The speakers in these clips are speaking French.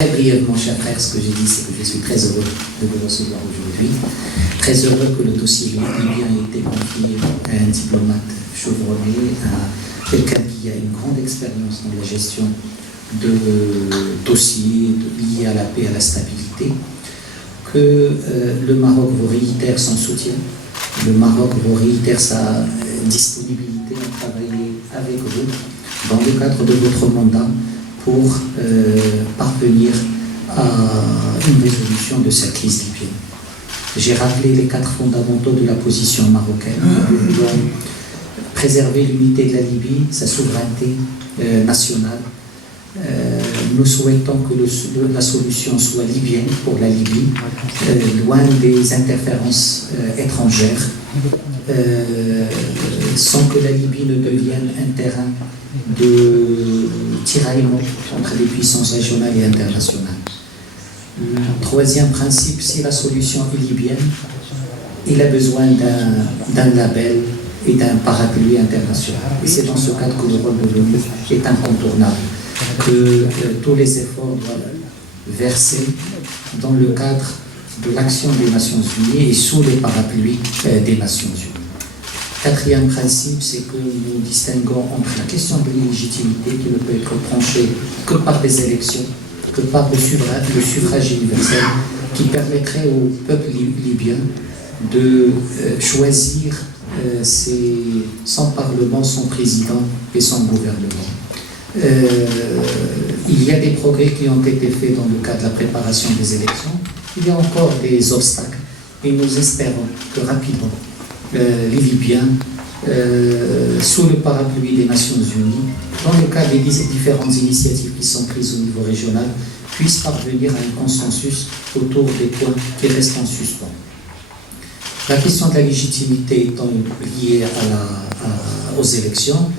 Très brièvement, chers frères, ce que j'ai dit, c'est que je suis très heureux de vous recevoir aujourd'hui. Très heureux que le dossier libyen ait été confié à un diplomate chevronné, à quelqu'un qui a une grande expérience dans la gestion de dossiers liés à la paix et à la stabilité. Que le Maroc vous réitère son soutien, le Maroc vous réitère sa disponibilité à travailler avec vous dans le cadre de votre mandat pour parvenir à une résolution de cette crise libyenne. J'ai rappelé les 4 fondamentaux de la position marocaine. Nous voulons préserver l'unité de la Libye, sa souveraineté nationale. Nous souhaitons que la solution soit libyenne pour la Libye, loin des interférences étrangères, sans que la Libye ne devienne un terrain de tiraillement entre les puissances régionales et internationales. Troisième principe, si la solution est libyenne, il a besoin d'un label et d'un parapluie international. Et c'est dans ce cadre que le rôle de l'ONU est incontournable, que tous les efforts doivent verser dans le cadre de l'action des Nations Unies et sous les parapluies des Nations Unies. Quatrième principe, c'est que nous distinguons entre la question de légitimité qui ne peut être tranchée que par des élections, que par le suffrage universel, qui permettrait au peuple libyen de choisir son parlement, son président et son gouvernement. Il y a des progrès qui ont été faits dans le cadre de la préparation des élections. Il y a encore des obstacles et nous espérons que rapidement les Libyens, sous le parapluie des Nations Unies, dans le cadre des différentes initiatives qui sont prises au niveau régional, puissent parvenir à un consensus autour des points qui restent en suspens. La question de la légitimité étant liée aux élections,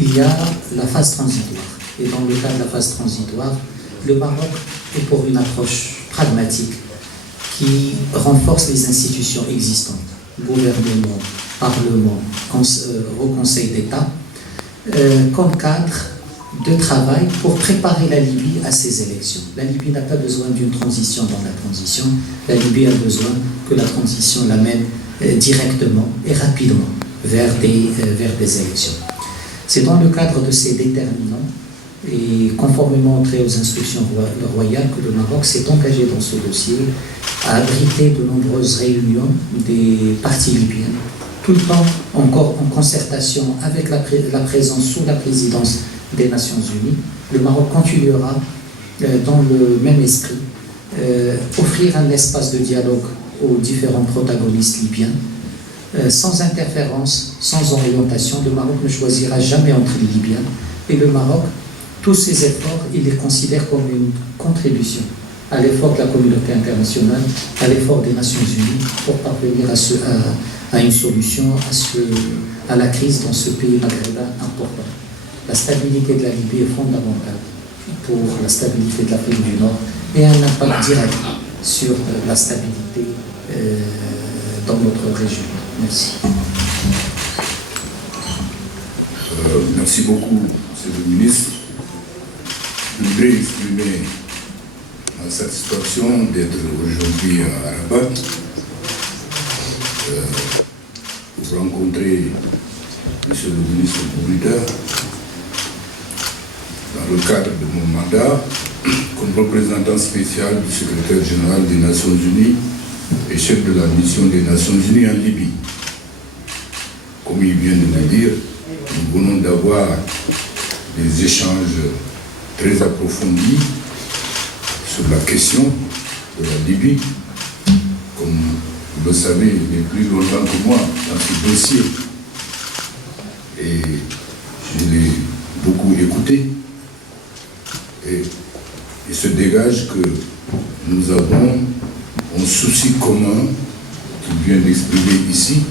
il y a la phase transitoire. Et dans le cadre de la phase transitoire, le Maroc est pour une approche pragmatique qui renforce les institutions existantes, gouvernement, parlement, au Conseil d'État, comme cadre de travail pour préparer la Libye à ces élections. La Libye n'a pas besoin d'une transition dans la transition, la Libye a besoin que la transition l'amène directement et rapidement vers des élections. C'est dans le cadre de ces déterminants et conformément aux instructions royales que le Maroc s'est engagé dans ce dossier à abriter de nombreuses réunions des partis libyens, tout le temps encore en concertation avec la présence sous la présidence des Nations Unies. Le Maroc continuera dans le même esprit offrir un espace de dialogue aux différents protagonistes libyens, sans interférence, sans orientation. Le Maroc ne choisira jamais entre les Libyens et le Maroc, tous ces efforts, il les considère comme une contribution à l'effort de la communauté internationale, à l'effort des Nations Unies pour parvenir à une solution à la crise dans ce pays maghrébin important. La stabilité de la Libye est fondamentale pour la stabilité de l'Afrique du Nord et a un impact direct sur la stabilité dans notre région. Merci. Merci beaucoup, Monsieur le ministre. Je voudrais exprimer ma satisfaction d'être aujourd'hui à Rabat pour rencontrer Monsieur le ministre Bourida dans le cadre de mon mandat comme représentant spécial du secrétaire général des Nations Unies et chef de la mission des Nations Unies en Libye. Comme il vient de le dire, nous venons d'avoir des échanges très approfondis sur la question de la Libye. Comme vous le savez, il est plus longtemps que moi dans ce dossier. Et je l'ai beaucoup écouté. Et il se dégage que nous avons un souci commun qu'il vient d'exprimer ici,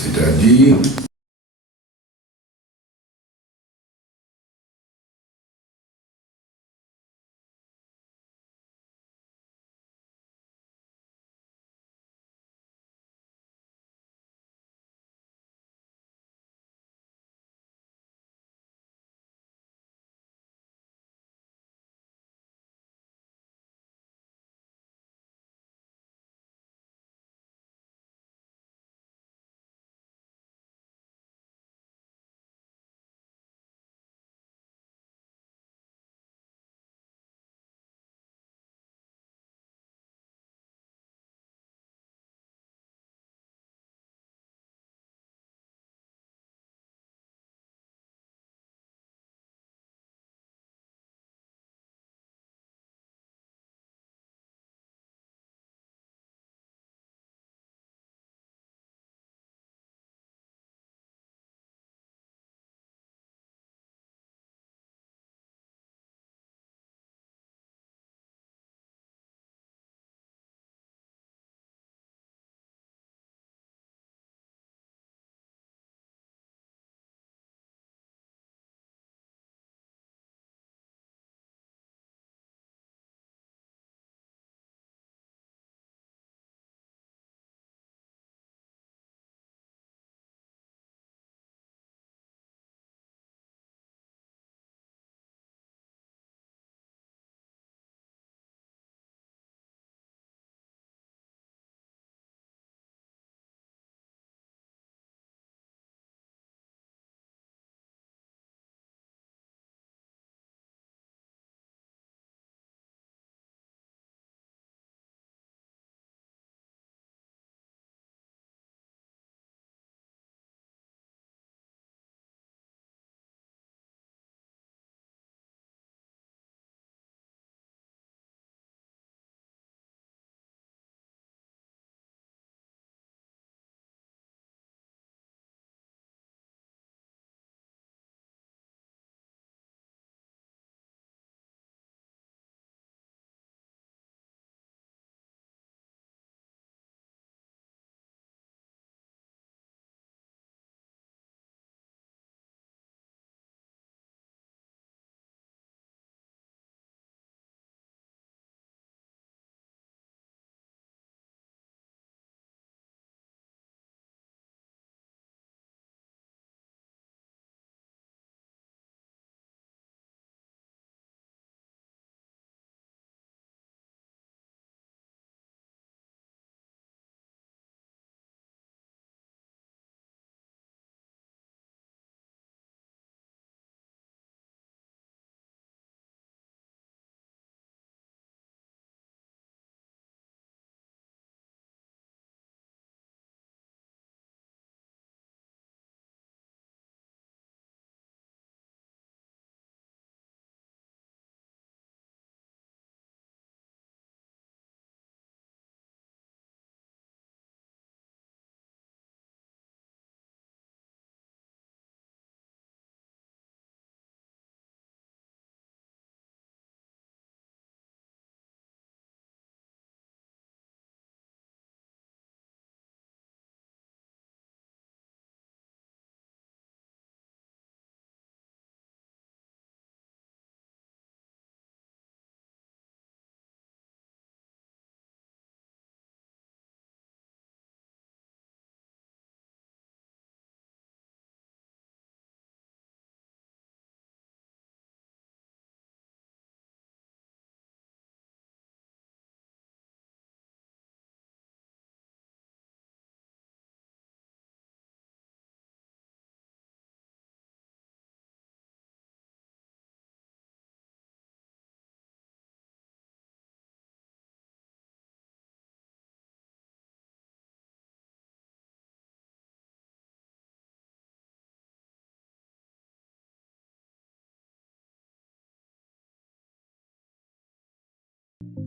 c'est-à-dire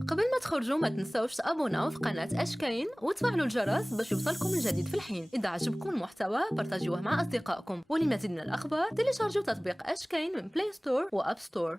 قبل ما تخرجوا ما تنسوش تابوناو في قناة أشكاين وتفعلوا الجرس باش يوصلكم الجديد في الحين. إذا عجبكم المحتوى بارتاجيوه مع أصدقائكم، ولمزيد من الأخبار تيليشارجوا تطبيق أشكاين من بلاي ستور وأب ستور.